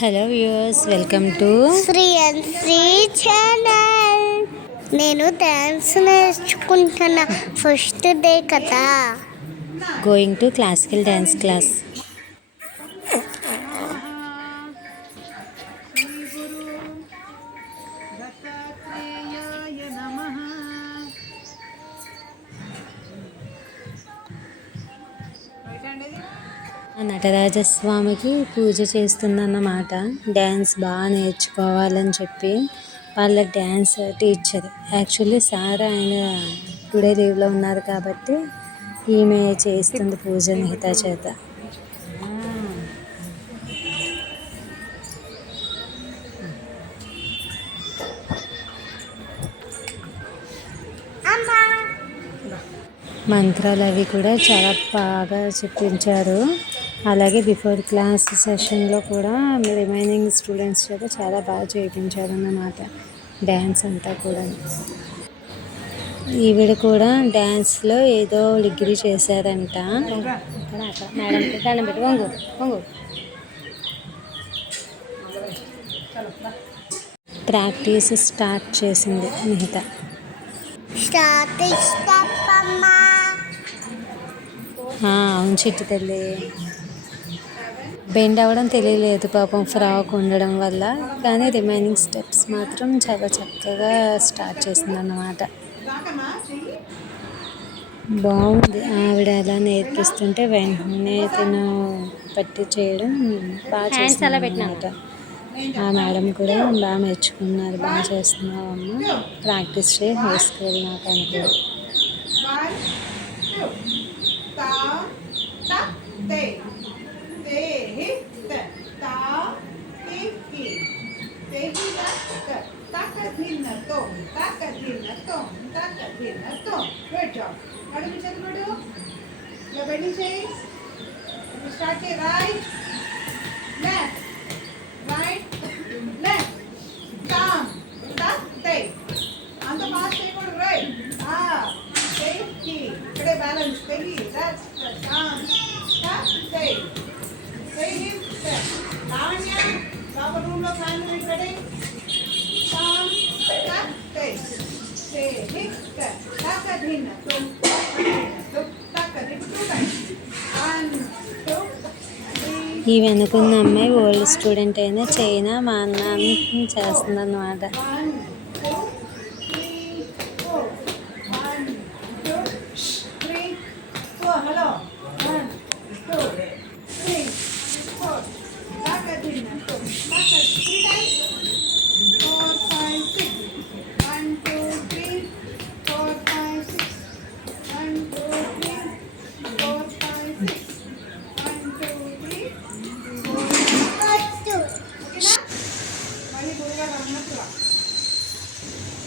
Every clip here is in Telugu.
Hello viewers welcome to Sri and Sri channel. నేను డ్యాన్స్ నేర్చుకుంటున్న ఫస్ట్ డే కదా. Going to classical dance class నమః నటరాజస్వామికి పూజ చేస్తుందన్నమాట. డ్యాన్స్ బాగా నేర్చుకోవాలని చెప్పి వాళ్ళ డ్యాన్స్ టీచర్. యాక్చువల్లీ సార్ ఆయన టుడే లీవ్లో ఉన్నారు కాబట్టి ఈమె చేస్తుంది పూజ మిగతా చేత. మంత్రాలు అవి కూడా చాలా బాగా చెప్పించారు. అలాగే బిఫోర్ క్లాస్ సెషన్లో కూడా రిమైనింగ్ స్టూడెంట్స్ చేత చాలా బాగా చేయించారు అన్నమాట డ్యాన్స్ అంతా కూడా. ఈవిడ కూడా డ్యాన్స్లో ఏదో డిగ్రీ చేశారంట. మేడం దండం వంగు వంగు ప్రాక్టీస్ స్టార్ట్ చేసింది మిగతా స్టార్ట్ స్టార్ట్ అమ్మా అవును చిట్టి తల్లి. బెండ్ అవ్వడం తెలియలేదు పాపం ఫ్రాక్ ఉండడం వల్ల. కానీ రిమైనింగ్ స్టెప్స్ మాత్రం చాలా చక్కగా స్టార్ట్ చేసింది అన్నమాట బాగుంది. ఆవిడ అలా నేర్పిస్తుంటే వెంటనే తను పట్టి చేయడం బాగా చేసింది అన్నమాట ఆ మేడం కూడా బాగా మెచ్చుకున్నారు బాగా చేస్తున్నావు అమ్మ ప్రాక్టీస్ చేయి హౌస్కి వెళ్ళినాక అని కూడా ता तक ते ते हित ता ते की ते ही तक तक भिन्न तो तक भिन्न तो तक भिन्न तो गुड जॉब नडू विचार नडू या बेटी से स्टार्ट के राइट ఇక్కడే బ్యాలెన్స్ తెగి దట్స్ టామ్ తా తే తే హిప్ లావణ్య లోపల రూమ్లో ఫ్యాన్ రెడీ టామ్ తా తే తే హిప్ తాక ధిన్న తుమ్ తుమ్ తాక ధిన్న two times one two three ఈ వెనుకున్న అమ్మాయి ఓల్డ్ స్టూడెంట్ అయినా చైనా మా అన్న చేస్తుంది అన్నమాట One, two, three, four. One, two, three,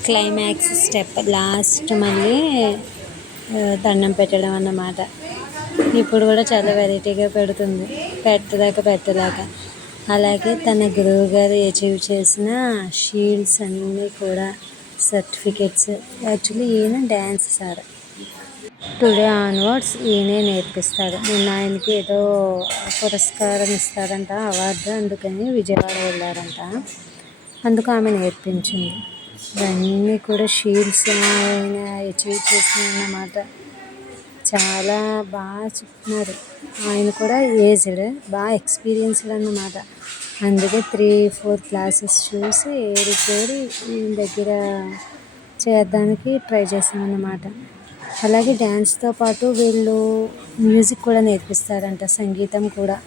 climax step last మళ్ళీ దండం పెట్టడం అన్నమాట ఇప్పుడు కూడా చాలా వెరైటీగా పెడుతుంది. పెట్టలేక పెట్టలేక అలాగే తన గురువు గారు అచీవ్ చేసిన షీల్డ్స్ అన్నీ కూడా సర్టిఫికెట్స్. యాక్చువల్లీ ఈయన డ్యాన్స్ సార్. టుడే ఆన్వర్డ్స్ ఈయనే నేర్పిస్తాడు. నిన్న ఆయనకి ఏదో పురస్కారం ఇస్తారంట అవార్డు. అందుకని విజయవాడ వెళ్ళారంట. అందుకు ఆమె నేర్పించింది. ఇవన్నీ కూడా షీల్డ్స్ ఆయన అచీవ్ చేసిన అన్నమాట. చాలా బాగా చెప్తున్నారు. ఆయన కూడా ఏజ్డ్ బాగా ఎక్స్పీరియన్స్డ్ అన్నమాట. అందుకే త్రీ ఫోర్ క్లాసెస్ చూసి ఏరి కోరి ఈయన దగ్గర చేయడానికి ట్రై చేశామన్నమాట. అలాగే డ్యాన్స్తో పాటు వీళ్ళు మ్యూజిక్ కూడా నేర్పిస్తారంట సంగీతం కూడా.